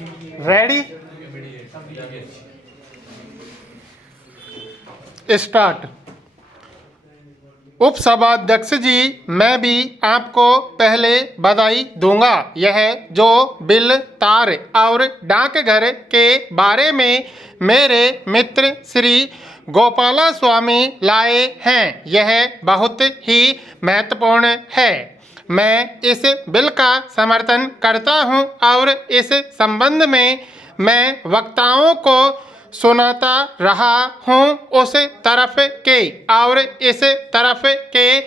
Ready, start. उपसभाध्यक्ष जी, मैं भी आपको पहले बधाई दूंगा। यह जो बिल तार और डाकघर के बारे में मेरे मित्र श्री गोपाला स्वामी लाए हैं, यह बहुत ही महत्वपूर्ण है। मैं इस बिल का समर्थन करता हूं और इस संबंध में मैं वक्ताओं को सुनाता रहा हूं। उस तरफ के और इस तरफ के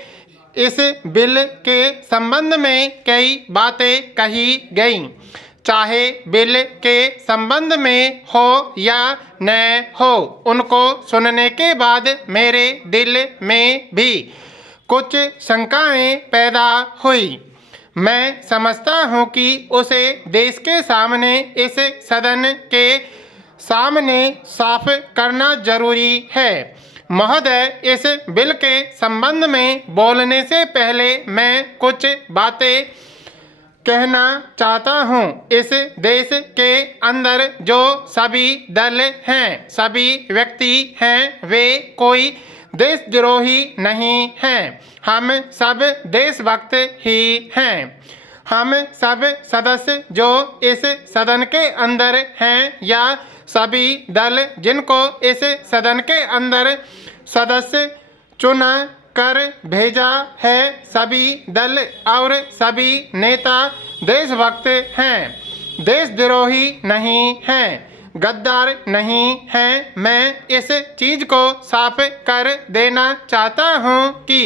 इस बिल के संबंध में कई बातें कही गईं, चाहे बिल के संबंध में हो या न हो। उनको सुनने के बाद मेरे दिल में भी कुछ शंकाएं पैदा हुई। मैं समझता हूं कि उसे देश के सामने, इस सदन के सामने साफ करना जरूरी है। महोदय, इस बिल के संबंध में बोलने से पहले मैं कुछ बातें कहना चाहता हूं। इस देश के अंदर जो सभी दल हैं, सभी व्यक्ति हैं, वे कोई देशद्रोही नहीं हैं। हम सब देशभक्त ही हैं। हम सब सदस्य जो इस सदन के अंदर हैं या सभी दल जिनको इस सदन के अंदर सदस्य चुना कर भेजा है, सभी दल और सभी नेता देशभक्त हैं, देशद्रोही नहीं हैं, गद्दार नहीं हैं। मैं इस चीज को साफ कर देना चाहता हूं कि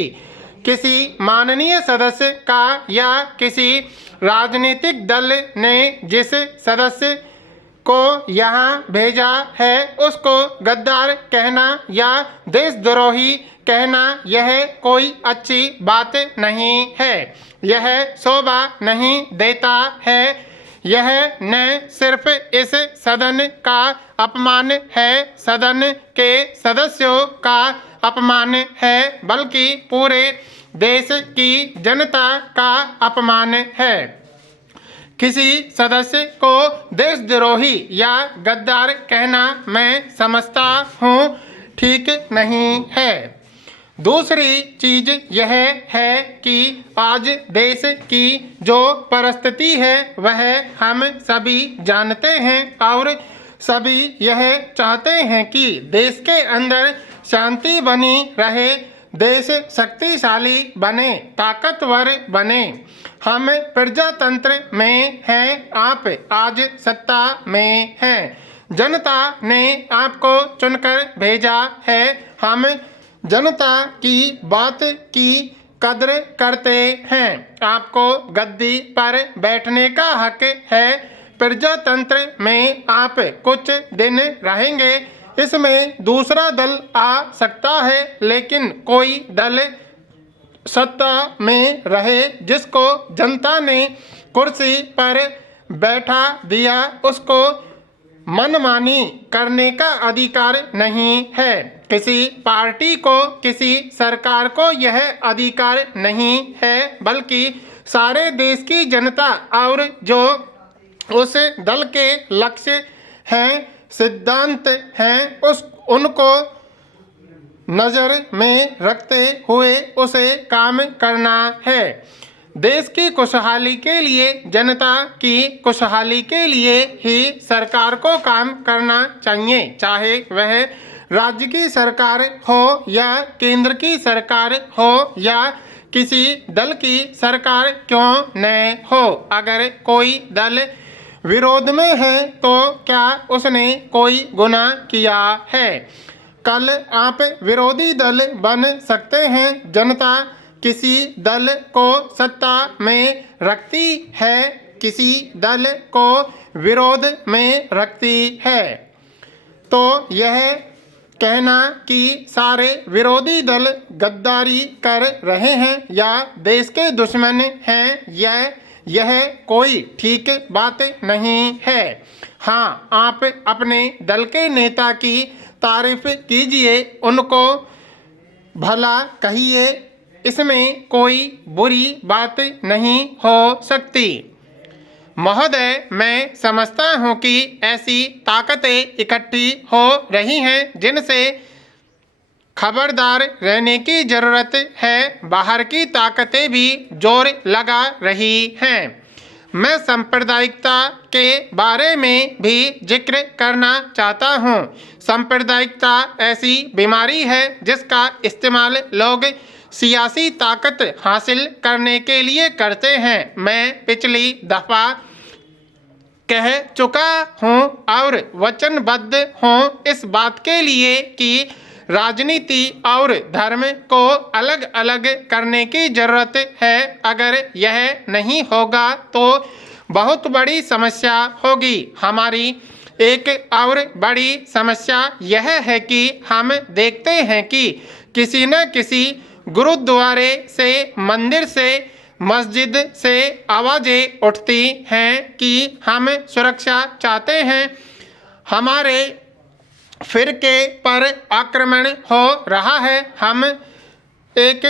किसी माननीय सदस्य का या किसी राजनीतिक दल ने जिस सदस्य को यहाँ भेजा है उसको गद्दार कहना या देशद्रोही कहना, यह कोई अच्छी बात नहीं है। यह शोभा नहीं देता है। यह न सिर्फ इस सदन का अपमान है, सदन के सदस्यों का अपमान है, बल्कि पूरे देश की जनता का अपमान है। किसी सदस्य को देशद्रोही या गद्दार कहना मैं समझता हूँ ठीक नहीं है। दूसरी चीज यह है कि आज देश की जो परिस्थिति है वह हम सभी जानते हैं और सभी यह चाहते हैं कि देश के अंदर शांति बनी रहे, देश शक्तिशाली बने, ताकतवर बने। हम प्रजातंत्र में हैं, आप आज सत्ता में हैं। जनता ने आपको चुनकर भेजा है। हम जनता की बात की कद्र करते हैं। आपको गद्दी पर बैठने का हक है। प्रजातंत्र में आप कुछ दिन रहेंगे, इसमें दूसरा दल आ सकता है, लेकिन कोई दल सत्ता में रहे जिसको जनता ने कुर्सी पर बैठा दिया, उसको मनमानी करने का अधिकार नहीं है। किसी पार्टी को, किसी सरकार को यह अधिकार नहीं है, बल्कि सारे देश की जनता और जो उस दल के लक्ष्य हैं, सिद्धांत हैं, उनको नज़र में रखते हुए उसे काम करना है। देश की खुशहाली के लिए, जनता की खुशहाली के लिए ही सरकार को काम करना चाहिए, चाहे वह राज्य की सरकार हो या केंद्र की सरकार हो या किसी दल की सरकार क्यों न हो। अगर कोई दल विरोध में है तो क्या उसने कोई गुनाह किया है? कल आप विरोधी दल बन सकते हैं। जनता किसी दल को सत्ता में रखती है, किसी दल को विरोध में रखती है। तो यह कहना कि सारे विरोधी दल गद्दारी कर रहे हैं या देश के दुश्मन हैं, यह कोई ठीक बात नहीं है। हाँ, आप अपने दल के नेता की तारीफ कीजिए, उनको भला कहिए, इसमें कोई बुरी बात नहीं हो सकती। महोदय, मैं समझता हूं कि ऐसी ताकतें इकट्ठी हो रही हैं जिनसे खबरदार रहने की जरूरत है। बाहर की ताकतें भी जोर लगा रही हैं। मैं सांप्रदायिकता के बारे में भी जिक्र करना चाहता हूँ। सांप्रदायिकता ऐसी बीमारी है जिसका इस्तेमाल लोग सियासी ताकत हासिल करने के लिए करते हैं। मैं पिछली दफ़ा कह चुका हूँ और वचनबद्ध हूँ इस बात के लिए कि राजनीति और धर्म को अलग अलग करने की जरूरत है। अगर यह नहीं होगा तो बहुत बड़ी समस्या होगी। हमारी एक और बड़ी समस्या यह है कि हम देखते हैं कि किसी न किसी गुरुद्वारे से, मंदिर से, मस्जिद से आवाज़ें उठती हैं कि हम सुरक्षा चाहते हैं, हमारे फिरके पर आक्रमण हो रहा है, हम एक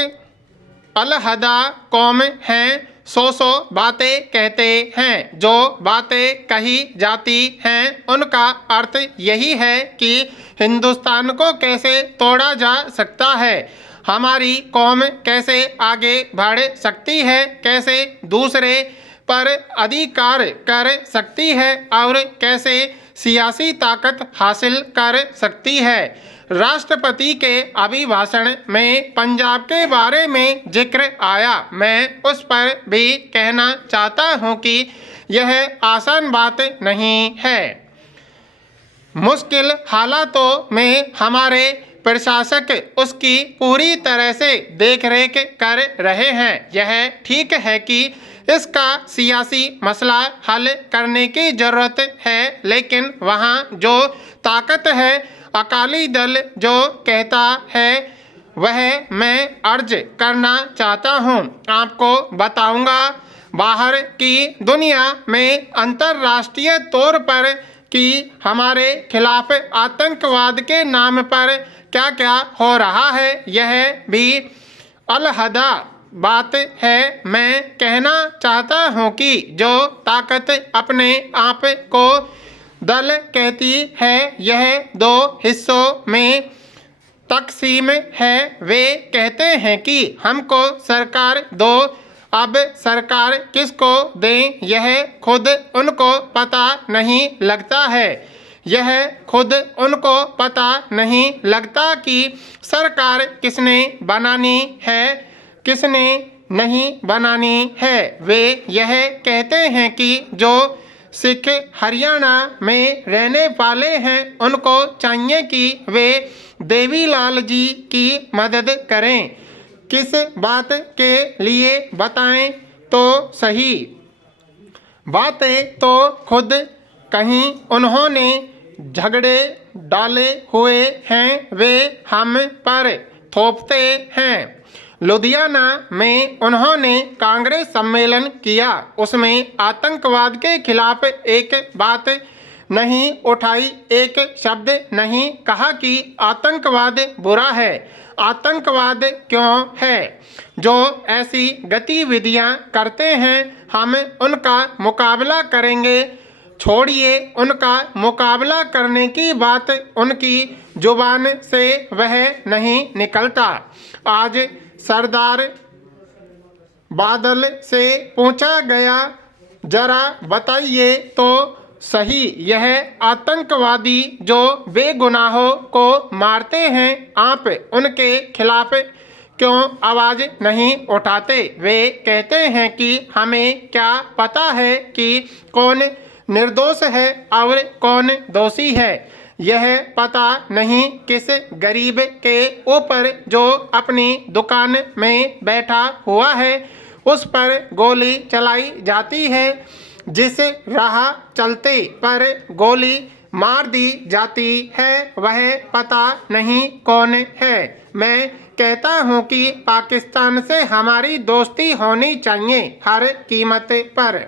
अलहदा कौम हैं। सौ बातें कहते हैं। जो बातें कही जाती हैं उनका अर्थ यही है कि हिंदुस्तान को कैसे तोड़ा जा सकता है, हमारी कौम कैसे आगे बढ़ सकती है, कैसे दूसरे पर अधिकार कर सकती है और कैसे सियासी ताकत हासिल कर सकती है। राष्ट्रपति के अभिभाषण में पंजाब के बारे में जिक्र आया। मैं उस पर भी कहना चाहता हूँ कि यह आसान बात नहीं है। मुश्किल हालातों में हमारे प्रशासक उसकी पूरी तरह से देखरेख कर रहे हैं। यह ठीक है कि इसका सियासी मसला हल करने की ज़रूरत है, लेकिन वहाँ जो ताकत है, अकाली दल जो कहता है, वह मैं अर्ज करना चाहता हूँ। आपको बताऊँगा बाहर की दुनिया में अंतर्राष्ट्रीय तौर पर कि हमारे खिलाफ आतंकवाद के नाम पर क्या क्या हो रहा है। यह भी अलहदा बात है। मैं कहना चाहता हूँ कि जो ताकत अपने आप को दल कहती है, यह दो हिस्सों में तकसीम है। वे कहते हैं कि हमको सरकार दो। अब सरकार किसको दें, यह खुद उनको पता नहीं लगता है। यह खुद उनको पता नहीं लगता कि सरकार किसने बनानी है, किसने नहीं बनानी है। वे यह कहते हैं कि जो सिख हरियाणा में रहने वाले हैं उनको चाहिए कि वे देवीलाल जी की मदद करें। किस बात के लिए बताएं तो सही। बातें तो खुद कहीं उन्होंने झगड़े डाले हुए हैं, वे हम पर थोपते हैं। लुधियाना में उन्होंने कांग्रेस सम्मेलन किया, उसमें आतंकवाद के खिलाफ एक बात नहीं उठाई, एक शब्द नहीं कहा कि आतंकवाद बुरा है। आतंकवाद क्यों है? जो ऐसी गतिविधियां करते हैं हम उनका मुकाबला करेंगे। छोड़िए उनका मुकाबला करने की बात, उनकी जुबान से वह नहीं निकलता। आज सरदार बादल से पूछा गया, जरा बताइए तो सही, यह आतंकवादी जो बेगुनाहों को मारते हैं, आप उनके खिलाफ क्यों आवाज़ नहीं उठाते? वे कहते हैं कि हमें क्या पता है कि कौन निर्दोष है और कौन दोषी है। यह पता नहीं किस गरीब के ऊपर जो अपनी दुकान में बैठा हुआ है उस पर गोली चलाई जाती है, जिस राह चलते पर गोली मार दी जाती है वह पता नहीं कौन है। मैं कहता हूँ कि पाकिस्तान से हमारी दोस्ती होनी चाहिए हर कीमत पर।